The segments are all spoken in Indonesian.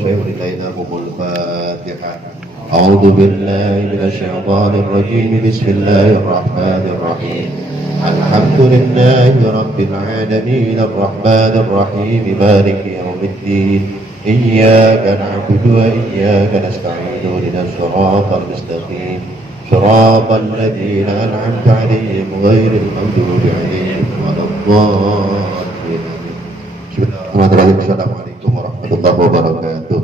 saya berikan Al-Fatihah. A'udzu billahi minasyaitonir rajim. Bismillahirrahmanirrahim. Alhamdulillahi rabbil alamin arrahmanir rahim maliki yaumiddin. Iyyaka na'budu wa iyyaka nasta'in ihdinas siratal mustaqim. Shiratal ladzina an'amta 'alaihim ghairil maghdubi 'alaihim waladdallin. Bismillahirrahmanirrahim. Assalamualaikum warahmatullahi wabarakatuh.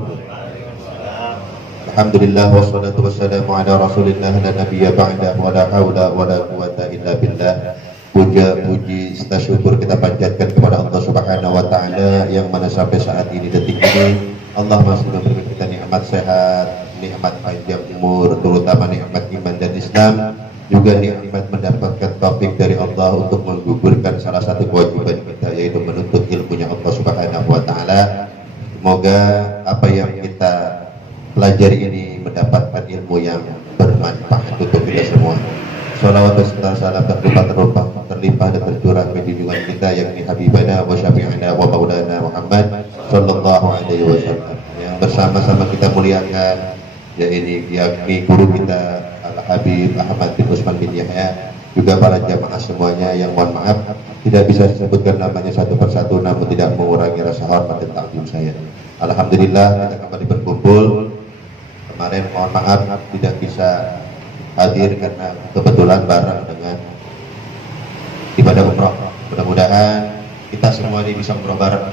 Alhamdulillah wassalatu wassalamu ala rasulillah la nabiyya ba'da wa la haula wa la quwwata illa billah. Puji serta syukur kita panjatkan kepada Allah Subhanahu wa taala yang mana sampai saat ini, detik ini Allah masih memberikan kita nikmat sehat, nikmat panjang umur, terutama nikmat iman dan Islam, juga nikmat mendapatkan taufik dari Allah untuk menggugurkan salah satu kewajiban kita, yaitu menuntut ilmunya Allah Subhanahu wa taala. Semoga apa yang kita pelajari ini mendapatkan ilmu yang bermanfaat untuk kita semua. Salawat dan salam terlimpah dan tercurah bagi junjungan kita yakni Habibana wa Syafi'ina wa Maulana Muhammad sallallahu alaihi wasallam, yang bersama-sama kita muliakan yakni guru kita Al Habib Ahmad bin Usman bin Yahya, juga para jamaah semuanya yang mohon maaf tidak bisa disebutkan namanya satu persatu, namun tidak mengurangi rasa hormat dan takdim saya. Alhamdulillah kita kembali berkumpul. Kemarin mohon maaf tidak bisa hadir karena kebetulan bareng dengan ibadah umroh. Mudah-mudahan kita semua ini bisa umroh bareng.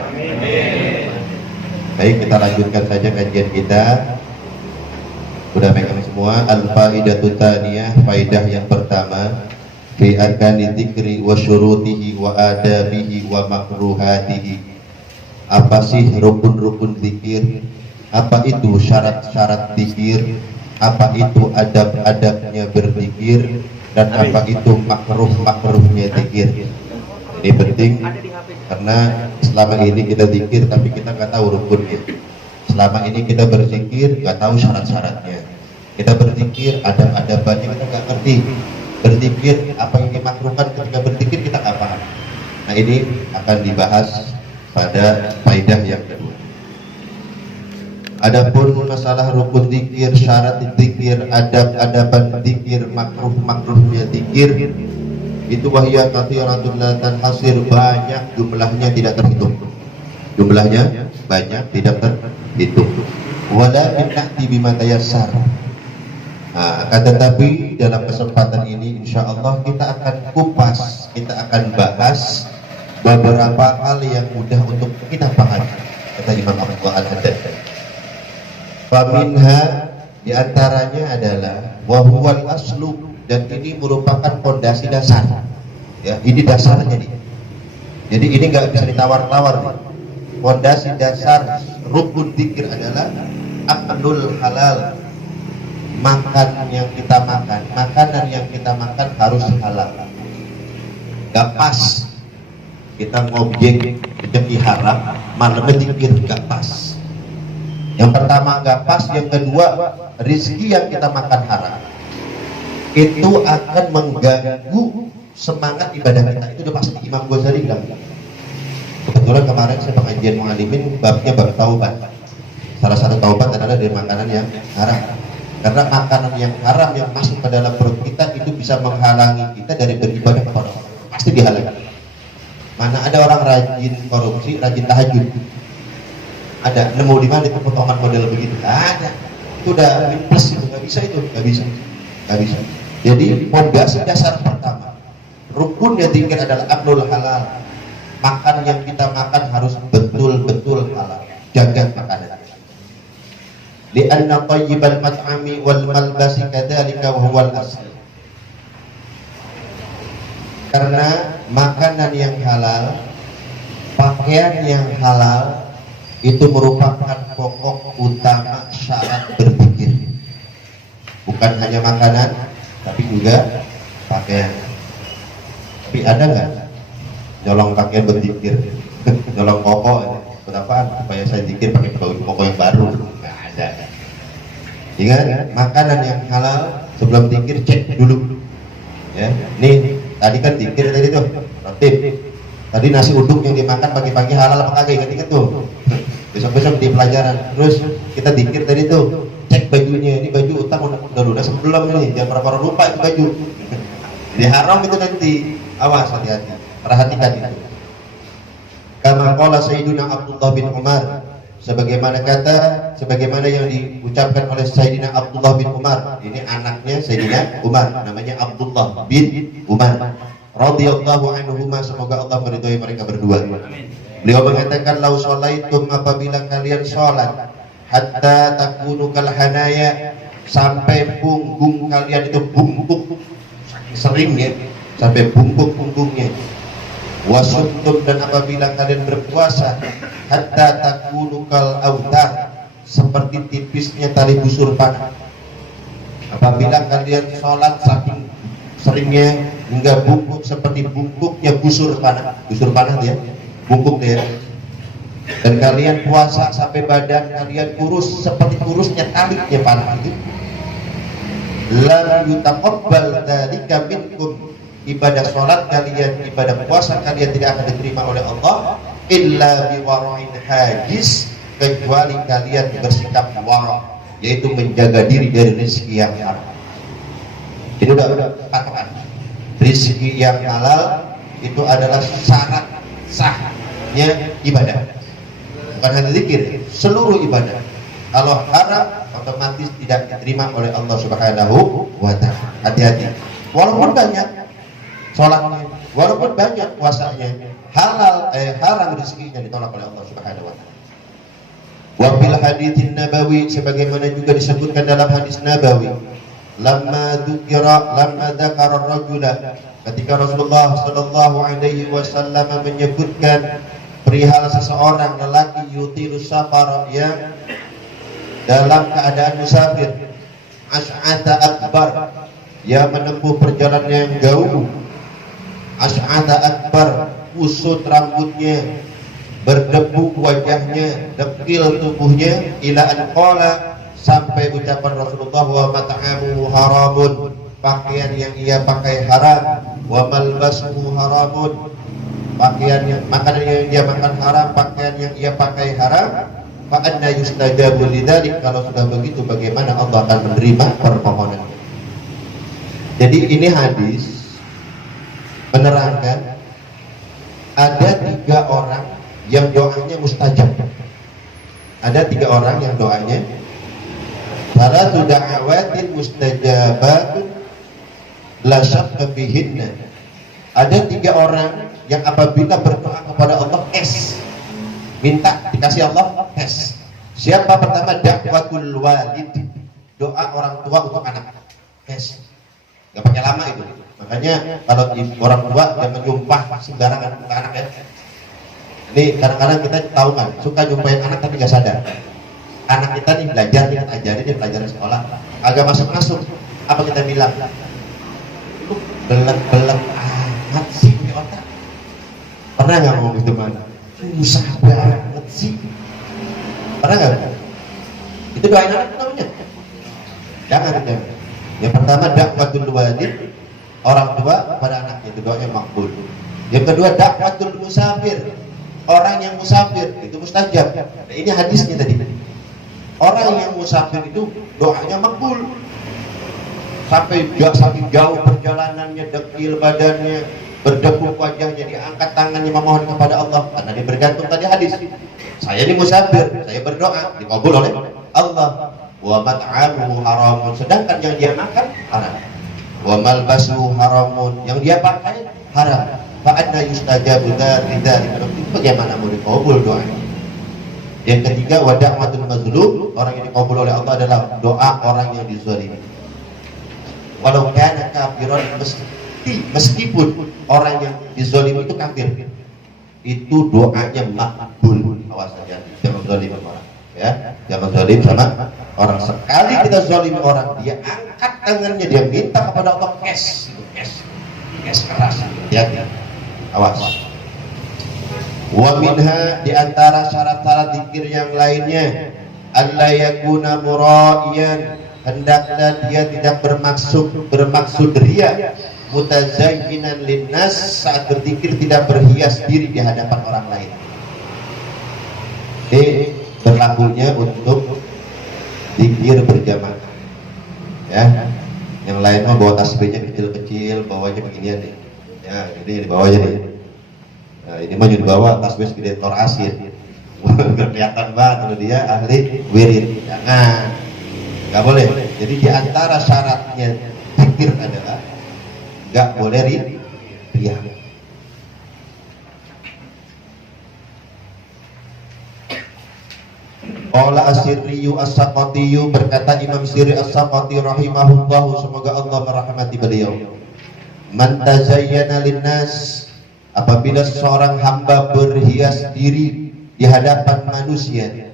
Baik, kita lanjutkan saja kajian kita. Sudah megang semua. Al-faidatu tsaniyah, faidah yang pertama, fi arkani dzikri wa syurutihi wa adabihi wa makruhatihi. Apa sih rukun-rukun zikir? Apa itu syarat-syarat zikir? Apa itu adab-adabnya berzikir, dan apa itu makruh-makruhnya zikir. Ini penting karena selama ini kita zikir tapi kita nggak tahu rukunnya. Selama ini kita berzikir nggak tahu syarat-syaratnya. Kita berzikir adab-adabannya kita nggak ngerti. Berzikir apa yang dimakruhkan ketika berzikir kita nggak paham. Nah, ini akan dibahas pada faidah yang kedua. Adapun masalah rukun zikir, syarat zikir, adab-adaban zikir, makruh-makruhnya zikir, itu wahya katsiratun la tanhasir, banyak jumlahnya tidak terhitung. Jumlahnya banyak tidak terhitung. Wala binnahti bima tayassar. Akan tetapi dalam kesempatan ini insyaallah kita akan kupas, kita akan bahas beberapa hal yang mudah untuk kita pahami. Kata Imam Abdullah Al-Haddad, faminha, diantaranya adalah wahuwal aslu, dan ini merupakan fondasi dasar. Ya, ini dasarnya nih. Jadi ini nggak bisa ditawar-tawar nih. Fondasi dasar rukun zikir adalah aklul halal. Makan yang kita makan, makanan yang kita makan harus halal. Gak pas kita ngobjek jadi haram, malamnya zikir gak pas. Yang pertama nggak pas, yang kedua rizki yang kita makan haram itu akan mengganggu semangat ibadah kita. Itu udah pasti. Imam Ghazali bilang. Kebetulan kemarin saya pengajian mu'alimin babnya bab taubat. Salah satu taubat adalah dari makanan yang haram. Karena makanan yang haram yang masuk ke dalam perut kita itu bisa menghalangi kita dari beribadah kepada Allah. Pasti dihalangi. Mana ada orang rajin korupsi, rajin tahajud? Ada, nemu di mana itu potongan model begitu? Ada. Itu udah plus, itu nggak bisa, itu nggak bisa. Jadi fondasi dasar pertama, rukun yang zikir adalah aklul halal. Makan yang kita makan harus betul-betul halal. Jaga makanan. Li'anna tayyibal mat'ami wal malbasi kadzalika wa huwal asl. Karena makanan yang halal, pakaian yang halal itu merupakan pokok utama syarat berzikir. Bukan hanya makanan, tapi juga pakaian. Tapi ada nggak nyolong pakaian berzikir? Nyolong koko, berapaan supaya saya zikir pakai baju koko yang baru? Nggak ada. Ingat, makanan yang halal sebelum zikir cek dulu. Ya, nih tadi kan zikir tadi tuh, rotib. Tadi nasi uduk yang dimakan pagi-pagi halal apa kagak? Ingat tuh. besok-besok di pelajaran. Terus kita dikir tadi tuh, cek bajunya, ini baju utang udah lunas sebelum nih, jangan pernah lupa itu baju. Jadi haram itu nanti, awas, hati-hati, perhatikan itu. Kama qala Sayyidina Abdullah bin Umar, sebagaimana yang diucapkan oleh Sayyidina Abdullah bin Umar. Ini anaknya Sayyidina Umar, namanya Abdullah bin Umar radhiyallahu anhuma, semoga Allah meridhai mereka berdua. Beliau mengatakan, lau sholaitum, apabila kalian sholat, hatta takunu kal hanaya, sampai punggung kalian itu bungkuk, seringnya sampai bungkuk punggungnya. Wasumtum, dan apabila kalian berpuasa, hatta takunu kal autar, seperti tipisnya tali busur panah. Apabila kalian sholat saking seringnya hingga bungkuk seperti bungkuknya busur panah dia, bungkuk dia. Dan kalian puasa sampai badan kalian kurus seperti kurusnya talinya panah itu. Lam yutaqabbal dzalika minkum, ibadah sholat kalian, ibadah puasa kalian tidak akan diterima oleh Allah illa biwara'in hajis, kecuali kalian bersikap wara', yaitu menjaga diri dari rezeki yang haram. Ini udah patokan. Rezeki yang halal itu adalah syarat sahnya ibadah, bukan hanya zikir, seluruh ibadah. Kalau haram otomatis tidak diterima oleh Allah Subhanahu wa ta'ala. Hati-hati, walaupun banyak sholatnya, walaupun banyak puasanya, haram rezekinya ditolak oleh Allah Subhanahu wa ta'ala. Wa fil haditsin nabawi, sebagaimana juga disebutkan dalam hadis nabawi, lamma dzakara rajula, ketika Rasulullah sallallahu alaihi wasallam menyebutkan perihal seseorang lelaki yutilu safar, yang dalam keadaan musafir, as'ata akbar, yang menempuh perjalanan yang jauh, as'ata akbar, kusut rambutnya, berdebu wajahnya, dekil tubuhnya, ila an qala, sampai ucapan Rasulullah, wa mat'amuhu haramun, pakaian yang ia pakai haram, wa malbasuhu haramun, makanan yang dia makan haram, pakaian yang ia pakai haram. Fa anna yustajabu lidzalik, kalau sudah begitu bagaimana Allah akan menerima permohonan. Jadi ini hadis menerangkan ada 3 orang yang doanya mustajab. Ada 3 orang yang doanya salatu da'awatin mustajabatun la syakka fihinna. Ada 3 orang yang apabila berdoa kepada Allah minta dikasih Allah Siapa pertama? Da'watul walid, doa orang tua untuk anak. Gak pakai lama itu. Makanya kalau orang tua jangan nyumpah sembarangan ke anak ya. Ini kadang-kadang kita tahu kan, suka nyumpahin anak tapi gak sadar. Anak kita nih belajar, kita ajarin dia pelajaran sekolah, agak masuk-masuk. Apa kita bilang? Lu belek-belek amat sih di otak. Pernah gak ngomong gitu mana? Susah banget sih. Pernah gak? Itu doain anak namanya. Jangan. Yang pertama da'watul walid, orang tua pada anaknya, itu doanya makbul. Yang kedua da'watul musafir, orang yang musafir itu mustajab. Nah, ini hadisnya tadi. Orang yang musafir itu doanya makbul. Sampai jauh perjalanannya, dekil badannya, berdebu wajahnya, diangkat tangannya memohon kepada Allah, karena dia bergantung tadi hadis. Saya ini musafir, saya berdoa dikabul oleh Allah. Wa mat'amuhu haramun, sedangkan yang dia makan haram. Wa malbasuhu haramun, yang dia pakai haram. Fa anna yustajabu dzalika, bagaimana mau dikabul doanya? Yang ketiga, wa da'watul mazlum, orang yang dikabul oleh Allah adalah doa orang yang dizalimi. Walau kana kafiran, meskipun orang yang dizalimi itu kafir, itu doanya makbul. Awas saja, jangan zalim orang. Ya, jangan zalim sama orang. Sekali kita zalimi orang, dia angkat tangannya, dia minta kepada Allah cash keras. Hati-hati, awas. Wa minha, di antara syarat-syarat zikir yang lainnya, alla yakuna muraiyan, hendaklah dia tidak bermaksud riya, mutazayyinan linnas, saat berzikir tidak berhias diri di hadapan orang lain. berlakunya untuk zikir berjamaah. Ya, yang lain mah bawa tasbihnya kecil-kecil, bawanya beginian nih. Ya, ini di bawahnya nih. Nah, ini mah dibawa tasbih segede telur asin. Kelihatan banget kalau dia ahli wirid. Jangan, nggak boleh. Jadi di antara syaratnya zikir adalah nggak boleh riak. Qala As-Sirriyu As-Saqatiyu, berkata Imam Sirri As-Saqati rahimahullahu, semoga Allah merahmati beliau, man tazayyana linnas, apabila seorang hamba berhias diri di hadapan manusia,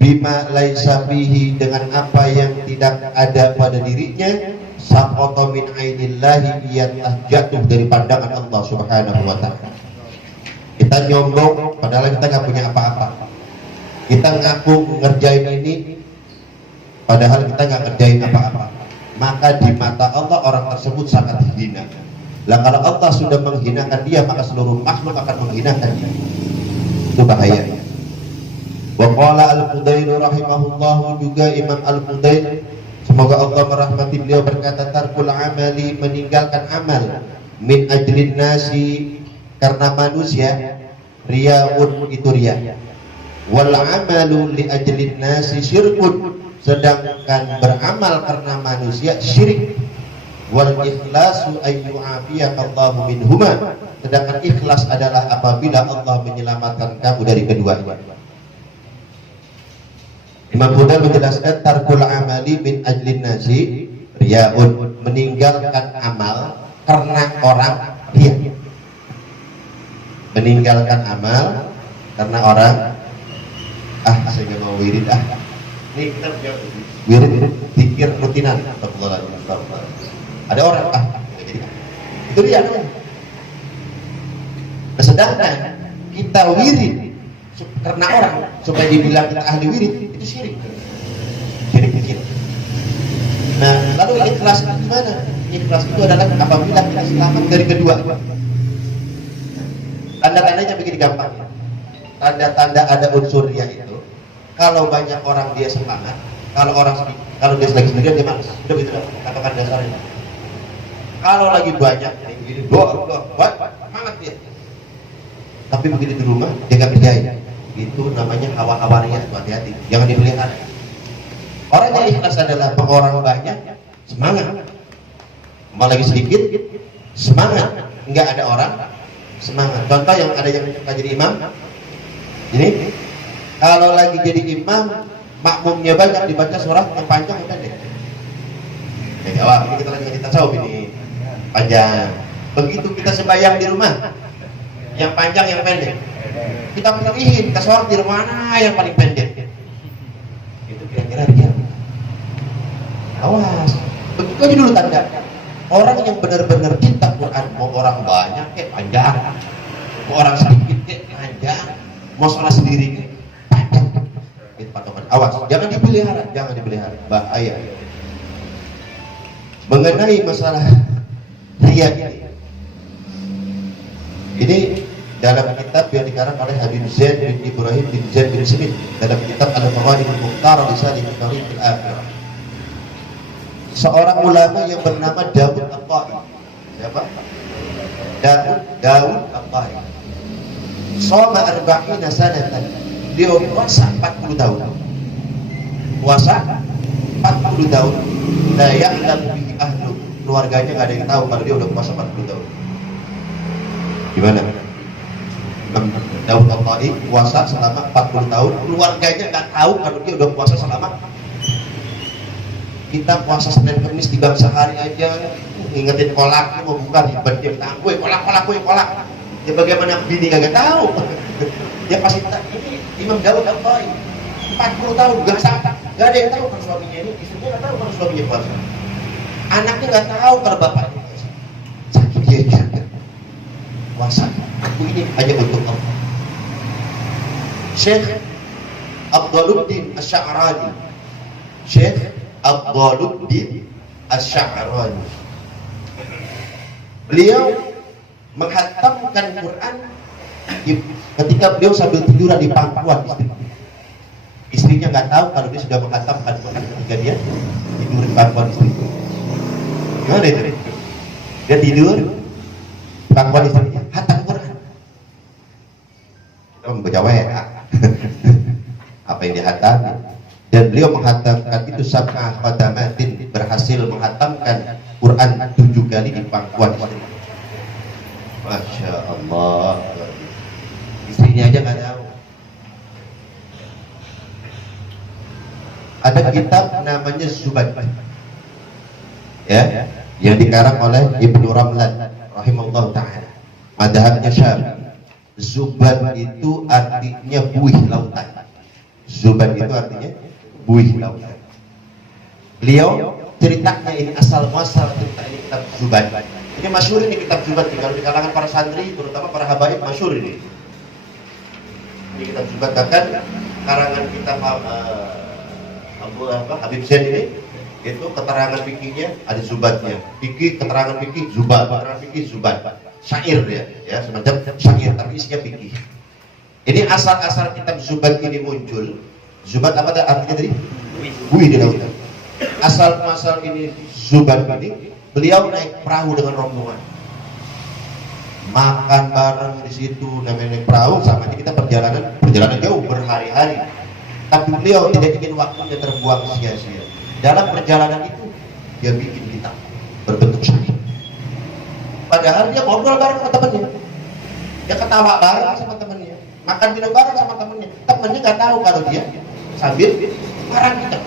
bima laisa fihi, dengan apa yang tidak ada pada dirinya, saqata min ainillahi, ia telah jatuh dari pandangan Allah Subhanahu wa taala. Kita nyombong padahal kita nggak punya apa-apa. Kita ngaku ngerjain ini padahal kita nggak ngerjain apa-apa. Maka di mata Allah orang tersebut sangat hina. Lah kalau Allah sudah menghinakan dia, maka seluruh makhluk akan menghinakan dia. Itu bahaya. Wa qala Al-Fudail rahimahullah, juga Imam Al-Fudail, semoga Allah merahmati beliau, berkata, tarkul amali, meninggalkan amal, min ajlin nasi, karena manusia, riyaun, itu riya, wal amalu li ajlin nasi syirkun, sedangkan beramal karena manusia syirik, wal ikhlasu ayyu'afiyallahu minhuma, sedangkan ikhlas adalah apabila Allah menyelamatkan kamu dari keduanya. Imam Fudail menjelaskan, tarkul amali min ajlin nasi riyaun, meninggalkan amal karena orang riya. Meninggalkan amal karena orang, saya nggak mau wirid, ini kita punya wirid, zikir rutinan. Ada orang itu dia. Sedangkan kita wirid karena orang supaya dibilang kita ahli wirid, itu syirik kecil. Nah, lalu ikhlas itu gimana? Ikhlas itu adalah apabila kita selamat dari kedua. Tanda-tandanya begini gampang. Tanda-tanda ada unsur riya itu, kalau banyak orang dia semangat, kalau dia lagi sendirian dia malas. Udah begitu katakan dasarnya. Kalau lagi banyak ini semangat dia. Tapi begitu di rumah dia nggak kerjain. Itu namanya hawa-hawa riya. Hati-hati, jangan dipelihara. Orang yang ikhlas adalah orang banyak semangat, malah lagi sedikit semangat, nggak ada orang semangat. Contoh yang ada yang suka jadi imam ini, kalau lagi jadi imam makmumnya banyak, dibaca surah yang panjang kan deh. Ini kita lagi ngaji tasawuf ini panjang. Begitu kita sembahyang di rumah, yang panjang yang pendek, kita pilihin ke sholat di rumah mana yang paling pendek. Itu kira-kira dia. Awas, begitu aja dulu tanda. Orang yang benar-benar cinta Quran, mau orang banyak kayak panjang, mau orang sedikit kayak panjang, mau sholat sendiri kayak panjang. Itu patokan. Awas, jangan dipelihara, bahaya. Mengenai masalah riya ini dalam kitab yang dikarang oleh Habib Zain bin Ibrahim bin Zain bin Smith, dalam kitab Al-Fawaid Al-Mukhtar di Salih Tauhid Al-Akhirah, seorang ulama yang bernama Daud Al-Ta'i. Siapa? Daud Al-Ta'i. Shoma arba'ina sanatan, dia puasa 40 tahun. Puasa 40 tahun. La ya'lam bihi ahlu, keluarganya nggak ada yang tahu kalau dia udah puasa 40 tahun. Gimana? Daud Al-Ta'i puasa selama 40 tahun, keluarganya nggak tahu kalau dia udah puasa selama. Kita puasa Senin Kamis 3 sehari aja, ngingetin kolak, mau buka di banjir tangguh, kolak. Ya bagaimana bini gak tahu? Dia pasti tak. Ini Imam Daud Al-Ta'i 40 tahun gak ada yang tahu kalau suaminya ini, istrinya nggak tahu kalau suaminya puasa, anaknya nggak tahu kalau bapaknya puasa. Sakit dia jaga puasa. Aku ini hanya untuk Allah. Syekh Abduluddin Asy-Sya'rani, Syekh Abduluddin Asy-Sya'rani, beliau menghatamkan Quran ketika beliau sambil tiduran di pangkuan istrinya. Istrinya nggak tahu kalau dia sudah menghatamkan Quran ketika dia tidur di pangkuan istri. Gimana itu? Dia tidur pangkuan istrinya, hatam Quran. Kita membaca WA. Apa yang dihatam? Dan beliau menghatamkan itu sab'ah khatamatin, berhasil menghatamkan Quran 7 kali di pangkuan istri. Masya Allah. Istrinya aja nggak tahu. Ada kitab namanya Zubat, ya, yang dikarang oleh Ibnu Ramlan rahimahullah taala. Madhabnya Syafi'i. Zubat itu artinya buih lautan. Zubat itu artinya buih lautan. Beliau ceritanya ini asal muasal cerita ini kitab Zubat. Ini masyhur ini kitab Zubat kalau di kalangan para santri, terutama para habaib, masyhur ini. Ini kitab Zubat, bahkan karangan kitab Habib Zain ini itu keterangan fikihnya ada Zubatnya. Fikih, keterangan fikih Zubat, keterangan fikih Zubat. Syair ya, semacam syair tapi isinya fikih. Ini asal-asal kitab Zubat ini muncul. Zubat apa artinya tadi? Buih di lautan. Asal-asal ini Zubat ini, beliau naik perahu dengan rombongan. Makan bareng di situ, namanya naik perahu, sama aja kita perjalanan jauh berhari-hari. Tapi beliau tidak ingin waktunya terbuang sia-sia. Dalam perjalanan itu dia bikin kitab berbentuk syair. Padahal dia ngobrol bareng sama temennya, dia ketawa bareng sama temennya, makan minum bareng sama temennya. Temennya nggak tahu kalau dia sambil marah kita.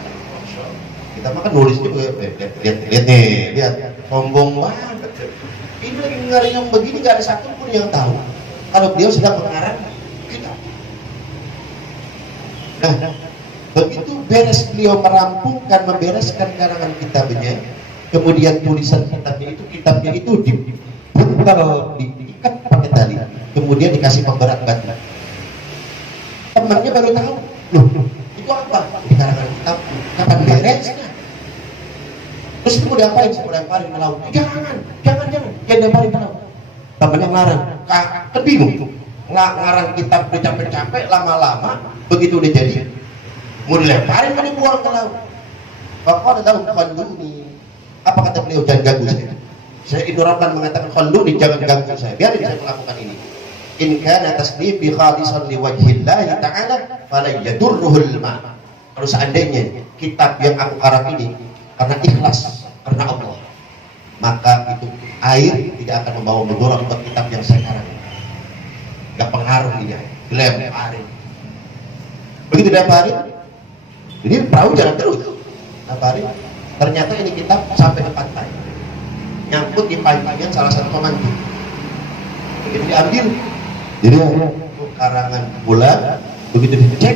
Kita makan nulisnya lihat nih, lihat sombong banget. Ini lagi ngarang yang begini nggak ada satu pun yang tahu kalau beliau sedang mengarang kitab. Nah, begitu beres beliau merampungkan, membereskan karangan kitabnya, kemudian tulisan kitabnya itu dibuntal, diikat pakai tali, kemudian dikasih pemberat batu. Temannya baru tahu, loh itu apa? Di karangan kitab, kapan beresnya? Terus itu mau diapain? Mau diapain ke laut? Jangan diapain ke laut. Temannya ngarang, kan bingung, ngarang kitab udah capek-capek, lama-lama begitu udah jadi mau dilemparin, mau dibuang ke laut. Bapak ada tahu khaluni. Apa kata beliau? Jangan ganggu saya. Ibnu Ramlan mengatakan khaluni, jangan ganggu saya, biarin saya melakukan ini. In kana tasnifi khalisan liwajhillahi ta'ala fala yadurruhul ma'. Kalau seandainya kitab yang aku karang ini karena ikhlas, karena Allah, maka itu air tidak akan membawa mudarat buat kitab yang saya karang. Gak pengaruh dia, dilemparin. Begitu dilemparin, ini perahu jalan terus. Lemparin, ternyata ini kitab sampai ke pantai, nyangkut di pancingan salah satu pemancing. Begitu diambil, jadi karangan bola. Begitu dicek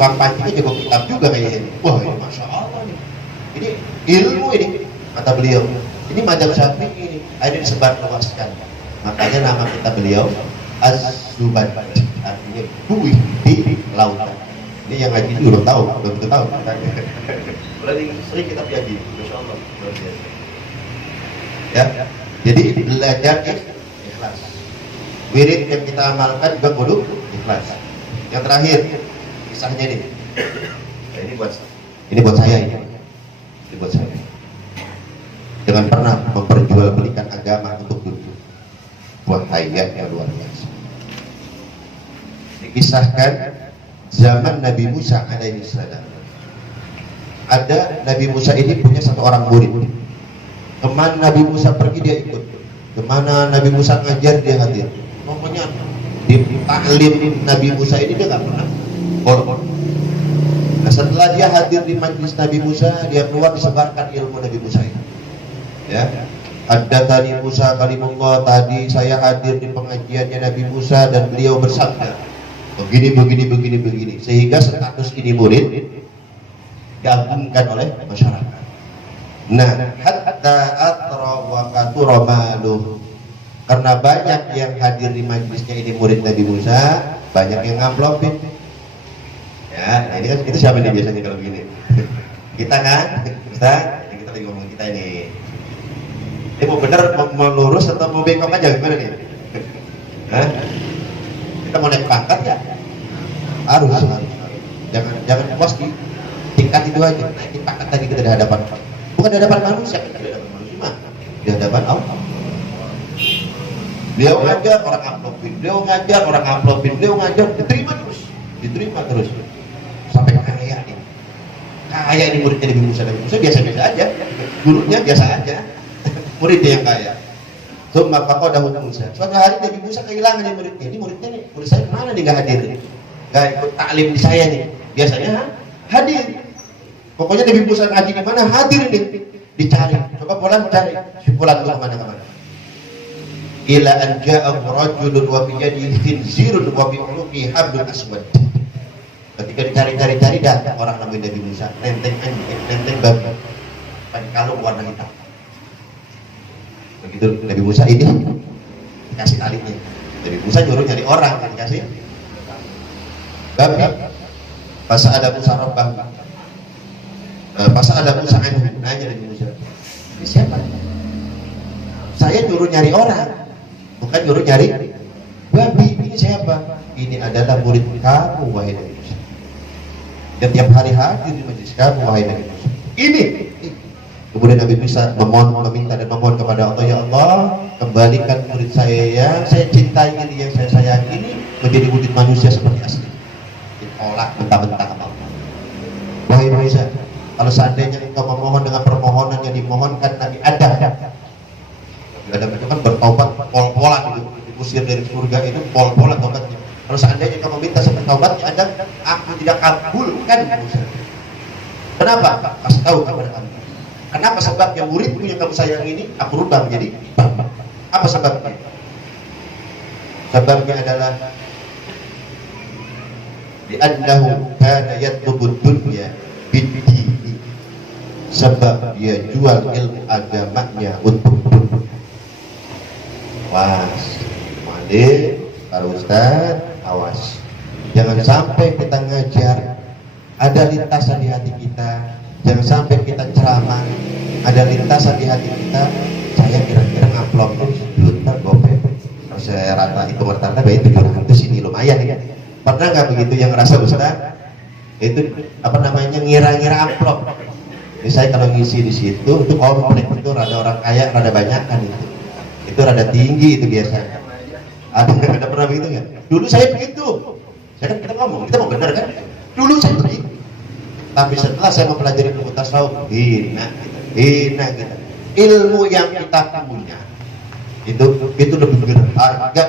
bang pancingnya jago kitab juga kayaknya. Wah, ini masya Allah nih. Ini ilmu ini, kata beliau. Ini mazhab Syafi'i ini, akhirnya disebar luaskan. Makanya nama kitab beliau Az-Zubat, artinya buih di lautan. Ini yang ngaji itu udah tahu, udah betul tahu. Berarti sering kita ngaji, masya Allah. Ya, jadi belajar ikhlas. Wirid yang kita amalkan juga kudu ikhlas. Yang terakhir, kisahnya ini. Ya, ini buat saya ini. Ini buat saya. Jangan pernah memperjualbelikan agama untuk dunia. Buat hayat yang luar biasa. Dikisahkan zaman Nabi Musa alaihi salam. Ada Nabi Musa ini punya satu orang murid. Kemana Nabi Musa pergi dia ikut. Kemana Nabi Musa ngajar dia hadir. Pokoknya di taklim Nabi Musa ini dia nggak pernah bohong. Nah, setelah dia hadir di majlis Nabi Musa, dia keluar disebarkan ilmu Nabi Musa ini. Ya, ada tadi Musa kalimullah, tadi saya hadir di pengajiannya Nabi Musa dan beliau bersabda begini, sehingga status ini murid diagungkan oleh masyarakat. Nah, hatta atra wa kathura maluh, karena banyak yang hadir di majlisnya ini murid Nabi Musa, banyak yang ngamplopin. Ya, nah ini kan itu siapa nih biasanya kalau begini? Kita kan, Ustaz, kita lagi ngomong kita ini. Ini mau bener, mau lurus atau mau bengkok aja gimana nih? Hah? Kita mau naik pangkat ya? Harus. jalan Allah. Beliau ngajar orang amplopin, beliau ngajar orang amplopin, beliau ngajar diterima terus sampai kaya nih. Kaya ini muridnya Nabi Musa. Nabi Musa biasa-biasa aja, gurunya biasa aja, muridnya yang kaya. Tsumma faqadahu Musa. Suatu hari Nabi Musa kehilangan nih muridnya. Ini muridnya nih, murid saya kemana nih, nggak hadir nih, nggak ikut taklim di saya nih. Biasanya hadir. Pokoknya Nabi Musa ngaji di mana hadir nih, dicari. Coba pulang cari, pulang dulu kemana-kemana. Ila an ja'ahu rajulun wa bi yadihi khinzirun wa bi unuqihi hablum aswad. Ketika dicari-cari datang orang namanya Nabi Musa, nenteng anjing, nenteng babi, pakai kalung warna hitam. Begitu Nabi Musa ini kasih talinya. Nabi Musa nyuruh nyari orang kan kasih babi. Pas ada Musa Rabbah, pas ada Musa anhu, nanya Nabi Musa, ini siapa? Saya nyuruh nyari orang, bukan nyuruh nyari babi. Ini siapa? Ini adalah murid kamu wahai Nabi Musa. Dan tiap hari hadir di majlis kamu wahai Nabi Musa. Ini. Kemudian Nabi Musa meminta dan memohon kepada Allah, ya Allah, kembalikan murid saya yang saya cintai ini, yang saya sayangi ini menjadi wujud manusia seperti asli. Ditolak mentah-mentah sama Allah. Wahai Musa, kalau seandainya engkau memohon dengan permohonan yang dimohonkan Nabi Adam itu kan bertobat pol-polan itu, diusir dari surga itu pol-polan tobatnya. Kalau seandainya engkau meminta seperti taubatnya Adam, aku tidak kabulkan Musa. Kenapa? Kasih tahu kepada kamu. Kenapa sebabnya muridku yang kamu sayang ini aku rubah menjadi bapak? Apa sebabnya? Sebabnya adalah li'annahu kana yatlubu dunya bid-dini. Sebab dia jual ilmu agamanya untuk dunia. Awas, Malik, Pak Ustaz, awas. Jangan sampai kita ngajar ada lintasan di hati kita. Jangan sampai kita ceramah ada lintasan di hati kita, saya kira-kira ngamplopnya juta gopek. Kalau saya rata itu bertanda baik 700 ini lumayan ya. Pernah nggak begitu yang ngerasa Ustaz? Itu apa namanya ngira-ngira amplop. Jadi saya kalau ngisi di situ itu komplit itu rada orang kaya, rada banyak kan itu. Itu rada tinggi itu biasanya. Ada pernah begitu nggak? Dulu saya begitu. Saya kan kita ngomong, kita mau benar kan? Dulu saya begitu. Tapi setelah saya mempelajari ilmu tasawuf, hina kita. Ilmu yang kita punya itu lebih berharga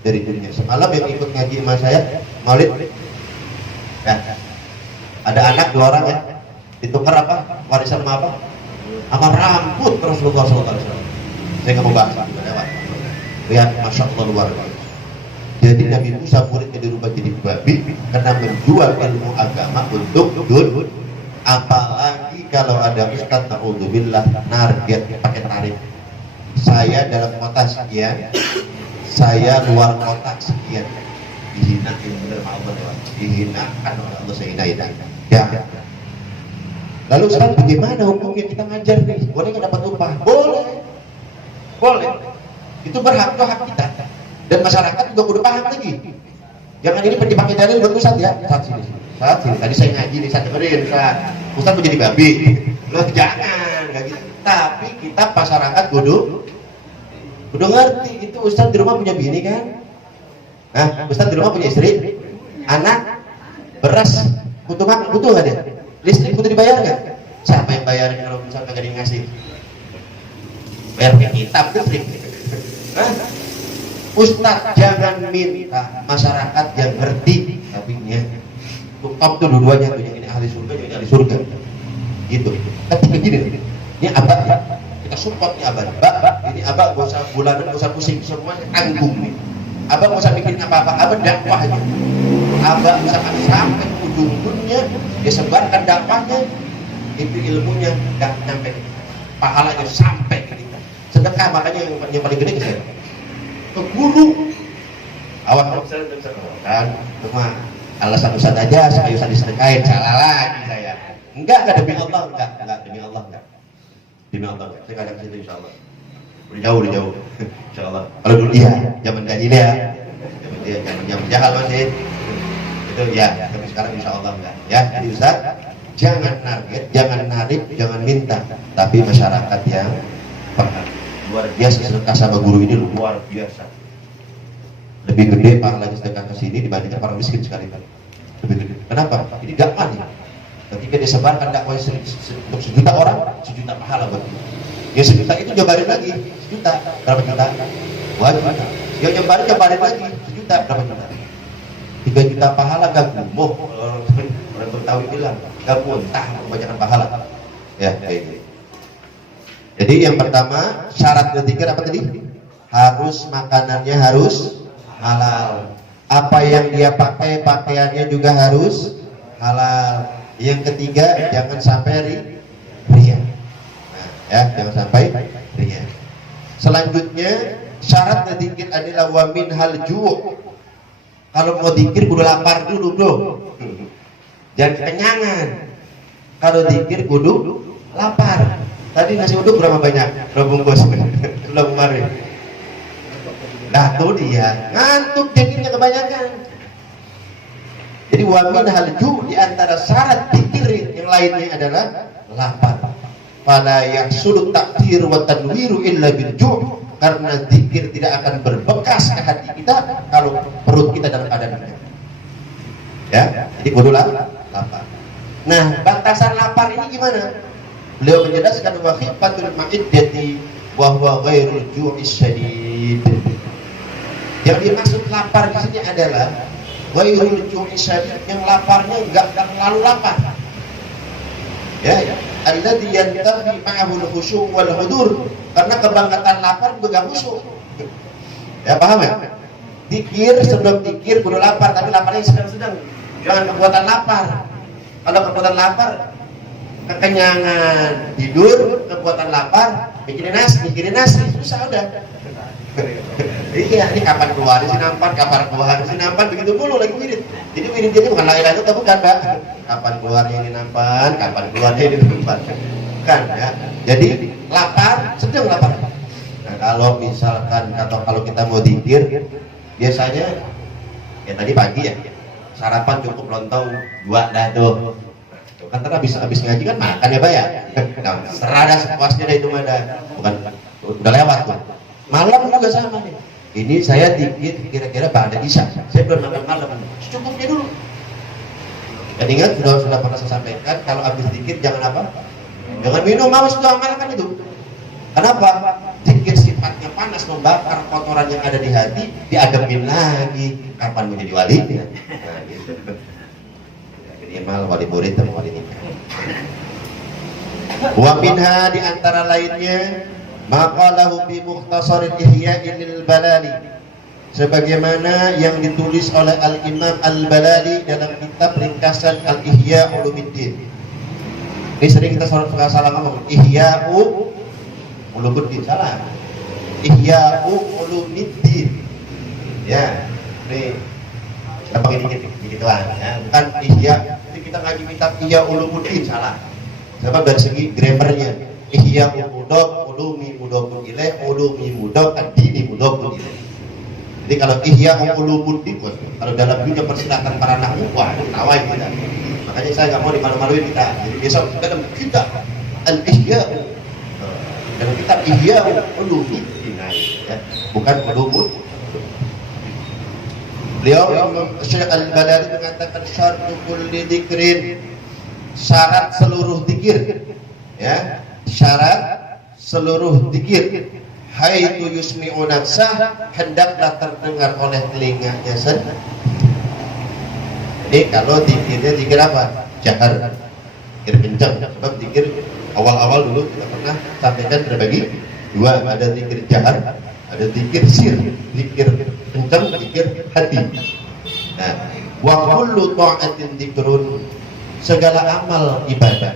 dari dunia. Semalam yang ikut ngaji sama saya, Maulid, ya, ada anak 2 orang ya, ditukar apa? Warisan sama apa? Sama rambut Rasulullah SAW. Saya nggak mau bahas, lewat. Lihat, masya Allah luar biasa. Jadi Nabi Musa muridnya dirubah jadi babi karena menjual ilmu agama untuk dunia. Apalagi kalau ada ustadz na'udzubillah narget pakai tarif. Saya dalam kota sekian, saya luar kota sekian. Dihinakan bener Allah, dihinakan oleh Allah, saya hina. Ya. Lalu sekarang bagaimana hukumnya kita ngajar nih? Boleh nggak dapat upah? Boleh. Itu hak kita. Dan masyarakat juga udah paham lagi. Jangan ini dipakai dalil buat Ustaz ya. Saat sini. Tadi saya ngaji nih, saya dengerin Ustaz mau jadi babi. Loh jangan, enggak gitu. Tapi kita masyarakat kudu ngerti itu Ustaz di rumah punya bini kan? Nah, Ustaz di rumah punya istri, anak, beras, butuh makan, butuh nggak dia? Listrik butuh dibayar nggak? Siapa yang bayarin kalau Ustaz nggak ada yang ngasih? Bayar pakai kitab listrik. Ustaz jangan minta masyarakat yang ngerti, tapi ini top tuh dua-duanya tuh, yang ini ahli surga, yang ini ahli surga, gitu. Tapi begini, ini abad ya, kita support nih abad. Ini abad gak usah bulanan, gak usah pusing, semuanya tanggung nih. Abad gak usah bikin apa-apa, abad dakwah aja. Abad misalkan sampai ujung dunia, dia sebarkan dakwahnya, itu ilmunya gak nyampe, pahalanya sampai ke kita. Sedekah makanya yang paling gede ke saya. Ke guru awak kan cuma alasan Ustaz aja supaya Ustaz disedekain, salah lagi saya. Enggak demi Allah, enggak demi Allah, enggak demi Allah, saya nggak ada situ insyaallah. Udah jauh insyaallah. Kalau dulu iya zaman jahiliyah, zaman jahal masih itu ya, tapi sekarang insyaallah enggak ya. Jadi Ustaz jangan target, jangan narik, jangan minta, tapi masyarakat yang paham. luar biasa sedekah sama guru ini luar biasa. Lebih gede pahalanya sedekah ke sini dibandingkan para miskin sekali kali. Lebih gede. Kenapa? Ini dakwah nih. Ketika disebarkan dakwah untuk 1 juta orang, 1 juta pahala buat dia. Ya 1 juta itu nyebarin lagi 1 juta, berapa juta? 2 juta. Ya nyebarin lagi 1 juta, berapa juta? 3 juta pahala gak gumuh. Orang Betawi bilang gak muntah kebanyakan pahala. Ya kayak gitu. Jadi yang pertama syarat berzikir apa tadi? Harus makanannya harus halal. Apa yang dia pakai pakaiannya juga harus halal. Yang ketiga jangan sampai ria. Nah, ya jangan sampai ria. Selanjutnya syarat berzikir adalah wa min hal ju'. Kalau mau zikir kudu lapar dulu bro. Jangan kenyangan. Kalau zikir kudu lapar. Tadi nasi uduk berapa banyak? Berapa bungkus? Belum kemarin. Nah tuh dia ngantuk zikirnya kebanyakan. Jadi wa min hal ju' di antara syarat zikir yang lainnya adalah lapar. Fala yahsulu takdir wa tanwiru illa bil ju'. Karena zikir tidak akan berbekas ke hati kita kalau perut kita dalam keadaan kenyang. Ya, jadi kudu lapar. Nah, batasan lapar ini gimana? Beliau menjelaskan wa khifatul ma'iddati wa huwa ghairul ju'is syadid. Yang dimaksud lapar di sini adalah ghairul ju'is syadid, yang laparnya enggak terlalu lapar. Ya, alladzi yantafi ma'ahul khusyu' wal hudur. Karena kebangetan lapar juga gak khusyuk. Ya paham ya? Zikir sebelum zikir kudu lapar, tapi laparnya sedang-sedang. Jangan kekuatan lapar. Kalau kekuatan lapar, kekenyangan, tidur, kekuatan lapar, mikirin nasi, susah udah. Iya, ini kapan keluar si nampan, begitu mulu lagi wirid. Jadi wirid ini bukan lain-lain itu bukan, Mbak. Kapan keluarnya ini nampan, kapan keluarnya ini nampan. Bukan ya. Jadi lapar, sedang lapar. Nah, kalau misalkan atau kalau kita mau zikir, biasanya ya tadi pagi ya, sarapan cukup lontong 2 dah tuh. Kan karena habis ngaji kan makan ya, Pak ya. Nah, serada sepuasnya dah itu mah dah. Bukan udah lewat tuh. Malam juga sama nih. Ini saya zikir kira-kira pada isya. Saya belum makan malam. Cukupnya dulu. Dan ingat sudah pernah saya sampaikan, kalau habis zikir jangan apa? Jangan minum, mawas itu amalkan itu. Kenapa? Zikir sifatnya panas, membakar kotoran yang ada di hati, diademin lagi. Kapan menjadi wali? Nah, gitu. Minimal wali murid dan wali nikah. Wa minha di antara lainnya maqalahu bi mukhtasaril ihya'i lil balali, sebagaimana yang ditulis oleh Al-Imam Al-Balali dalam kitab ringkasan Al-Ihya Ulumuddin. Ini sering kita salah ngomong, Ihya'u Ulumuddin, salah. Ihya'u Ulumuddin. Ya, ini kita pakai dikit lah ya, bukan Ihya. Jadi kita ngaji kitab Ihya Ulumuddin, salah. Sebab dari segi grammarnya, Ihya mudhaf, ulumi mudhafun ilaih, ulumi mudhaf, ad-dini mudhafun ilaih. Jadi kalau Ihya Ulumuddin, kalau dalam dunia persilatan para nahwu, wah itu tawai kita. Makanya saya nggak mau dimalu-maluin kita. Jadi besok dalam kitab Al-Ihya, dalam kitab Ihya Ulumuddin, ya, bukan Ulumuddin. Beliau Syekh Al-Balali mengatakan syartu kulli dzikrin, syarat seluruh zikir, ya, syarat seluruh zikir, haitsu yusmi'u nafsah, hendaklah terdengar oleh telinganya sendiri. Jadi kalau zikirnya zikir apa? Jahar, zikir kencang. Sebab zikir awal-awal dulu kita pernah sampaikan terbagi 2, ada zikir jahar, ada zikir sir, zikir kencang, zikir hati. Nah, wa kullu ta'atin dzikrun, segala amal ibadah,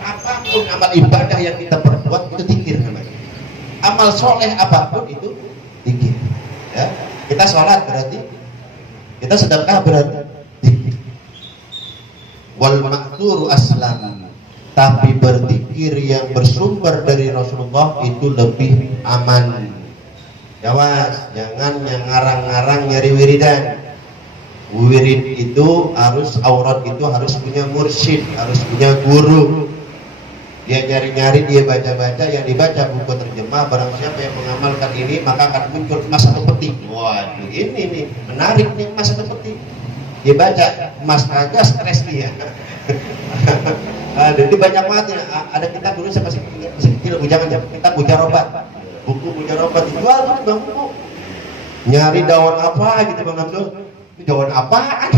apapun amal ibadah yang kita perbuat itu zikir namanya. Amal soleh apapun itu zikir. Ya, kita sholat berarti, kita sedekah berarti zikir. Wal ma'thuru aslam, tapi berzikir yang bersumber dari Rasulullah itu lebih aman. Awas, jangan yang ngarang-ngarang nyari wiridan. Wirid itu harus, aurat itu harus punya mursyid, harus punya guru. Dia nyari-nyari, dia baca-baca, yang dibaca buku terjemah. Barang siapa yang mengamalkan ini maka akan muncul emas satu peti. Waduh, ini nih menarik nih, emas satu peti. Dia baca, emas aja stres dia. Jadi banyak banget ya. Ada kitab dulu saya masih kecil, jangan kitab mujarobat, buku mujarobat dijual kan bang buku. Nyari daun apa gitu bang Abdul, ini daun apaan?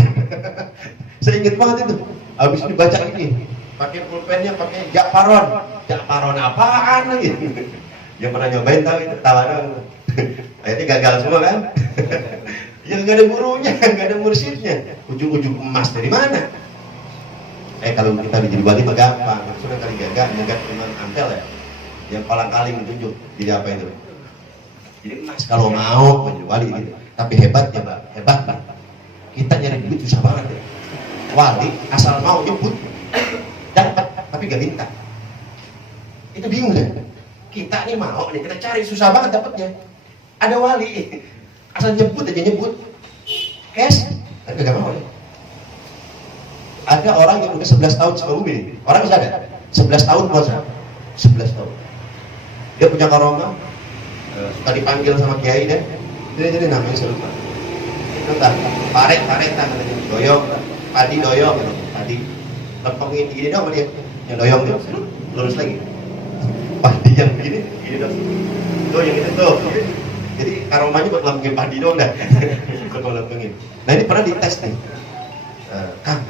Saya inget banget itu. Habis dibaca ini, pakai pulpennya pakai jakparon apaan lagi? Yang pernah nyobain tahu itu tawa dong. Akhirnya gagal semua kan? Yang nggak ada gurunya, nggak ada mursyidnya, ujung-ujung emas dari mana? Kalau kita jadi wali mah gampang, sudah kali nyegat cuma ampel ya, yang paling kali menunjuk jadi apa itu? Jadi emas kalau mau menjadi wali gitu. Tapi hebatnya Pak, hebat kita nyari duit susah banget ya. Wali asal mau nyebut dapat, tapi gak minta. Itu bingung deh. Kita nih mau nih, kita cari susah banget dapatnya. Ada wali asal nyebut aja nyebut, cash, tapi gak mau deh. Ada orang yang udah 11 tahun Sukabumi, orang bisa ada 11 tahun puasa, 11 tahun. Dia punya karomah, suka dipanggil sama kiai deh. Jadi namanya saya lupa. Itu entah paret namanya, doyong, padi doyong, padi lempengin gini dong dia, yang doyong tuh, lurus lagi. Padi yang begini, gini dong. Tuh yang itu tuh. Jadi karomahnya buat lempengin padi dong dah. Buat lempengin. Nah ini pernah dites nih, Kang.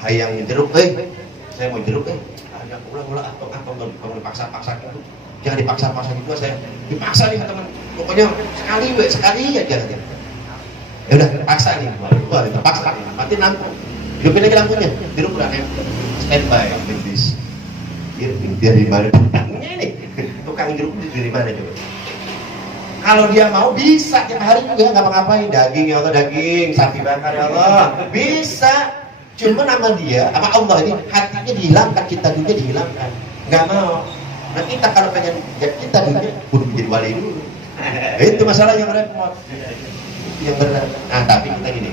Hayang jeruk, saya mau jeruk, ada ulah atau apa mau dipaksa-paksa gitu, jangan dipaksa-paksa gitu, saya dipaksa nih teman, pokoknya sekali aja, ya udah paksa nih, wah terpaksa nih, mati lampu, hidupin lagi lampunya, jeruk udah standby, bis, dia di mana lampunya ini, tukang jeruk dari mana coba? Kalau dia mau bisa tiap hari juga nggak ngapain, daging ya Allah, daging sapi bakar ya Allah, bisa. Cuma nama dia, sama Allah ini hatinya dihilangkan, kita dunia dihilangkan, nggak mau. Nah kita kalau pengen kita dunia, kudu menjadi wali dulu. Itu masalah yang repot, yang berat. Nah tapi kita gini,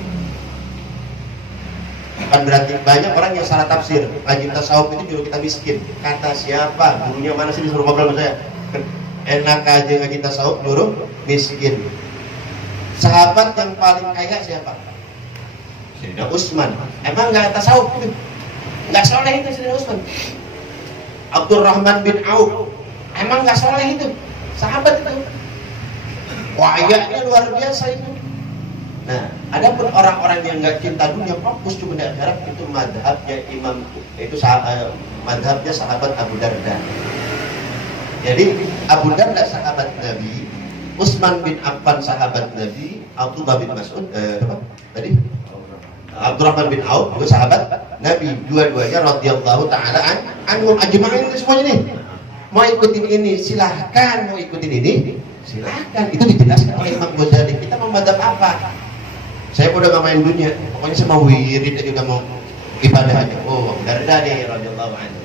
bukan berarti banyak orang yang salah tafsir. Ngaji tasawuf itu nyuruh kita miskin. Kata siapa? Gurunya mana sih disuruh ngobrol sama saya? Enak aja ngaji tasawuf nyuruh miskin. Sahabat yang paling kaya siapa? Sayyidina Utsman. Emang nggak tasawuf itu? Nggak soleh itu Sayyidina Utsman. Abdurrahman bin Auf. Emang nggak soleh itu? Sahabat itu. Kayaknya luar biasa itu. Nah, ada pun orang-orang yang nggak cinta dunia, fokus cuma di akhirat, itu madhabnya Imam, itu madhabnya sahabat Abu Darda. Jadi Abu Darda sahabat Nabi, Utsman bin Affan sahabat Nabi, Abdullah bin Mas'ud tadi Abdurrahman bin Auf juga sahabat Nabi, dua-duanya radhiyallahu taala anhum ajma'in. Itu semuanya nih. Mau ikutin ini silahkan, mau ikutin ini silahkan. Itu dijelaskan oleh Imam Ghazali. Kita mau madhab apa? Saya udah gak main dunia, pokoknya saya mau wirid aja, gak mau ibadah aja. Oh, Darda nih radhiyallahu anhu.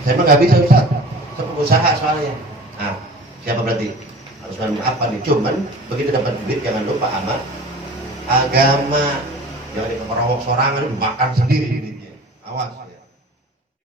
Saya mah gak bisa Ustaz. Saya pengusaha soalnya. Nah, siapa berarti? Harus apa nih? Cuman begitu dapat duit jangan lupa sama agama. Jangan dikerowok sorangan, makan sendiri duitnya. Awas.